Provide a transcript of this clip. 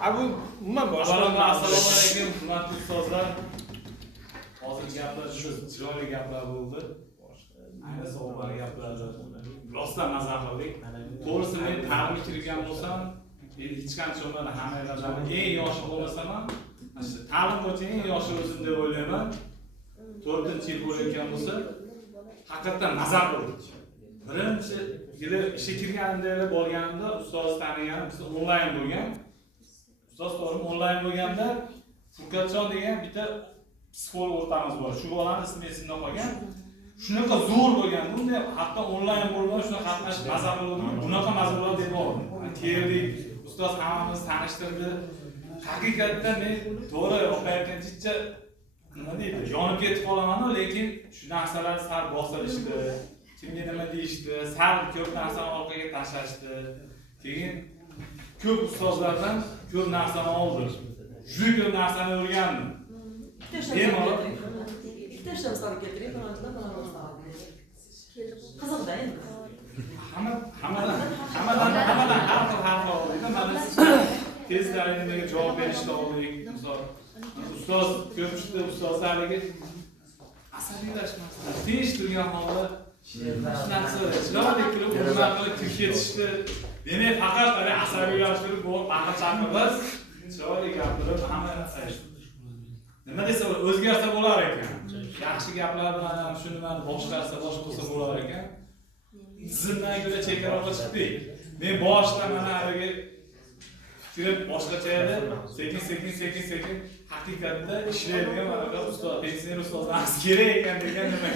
Bu umuman boshqa Assalomu alaykum, hurmatli ustozlar. Hozir gaplar juda chiroyli gaplar bo'ldi. Ayniqsa o'g'il gaplarni rostdan nazar qildik. To'g'risi men ta'limga kirgan bo'lsam, hech qancha bo'lmadi hammalardan eng yoshi bo'lmasam ham, ta'lim bo'yicha eng yoshi o'zim deb o'ylayman. 4-yil bo'layotgan bo'lsa, haqiqatan nazar qildik. Birinchi yili ishga kirganimda bo'lganimda ustoz taniganim, biz onlayn bo'lgan. Ustoz to'g'ri onlayn bo'lganda Furqatjon degan bitta psixolog o'rtamiz bor. Shu bolani ismi esimda qolgan. Shunaqa zo'r bo'lgan. Bunday hatto onlayn bo'lgan, shunaqa qatnashib mazza qildim. Bunaqa mazza bo'ladi deb oldim. Keldik, ustoz hammamizni tanishtirdi. Haqiqatdan men to'g'ri o'qiyotgancha nima deydi, yonib ketib qolaman, lekin shu narsalar sal bosilishdi. Kimga nima deyishdi, sal ko'p narsani orqaga tashlashdi. Keyin ko'p ustozlardan ko'p narsani oldim. Juda ko'p narsani o'rgandim. Bitta misol keltirib, mana qiziqda endi. Hammadan har xil oldik. Mana siz tezlaringizga javob berishni oldik. Misol ustoz ko'pchilik ustozlarga asabiylashmasdan, tinch turgan holda chiroyli qilib hurmat qilib kirib ketishdi. Demak, faqat asabiylashtirib bo'lib, aql chaqirib, chiroyli gapirib, hamma narsa nima desa o'zgarsa bo'lar ekan. Yaxshi gaplar bilan ham shu nimani boshqarsa, boshqa qilsa bo'lar ekan. Tizimdan ko'ra chekkaroqqa chiqdik. Men boshida mana haliga fikrim boshqacha edi. Sekin haqiqatda ishlaydigan mana ustoz, pensioner ustozlarimiz kerak ekan degan nima.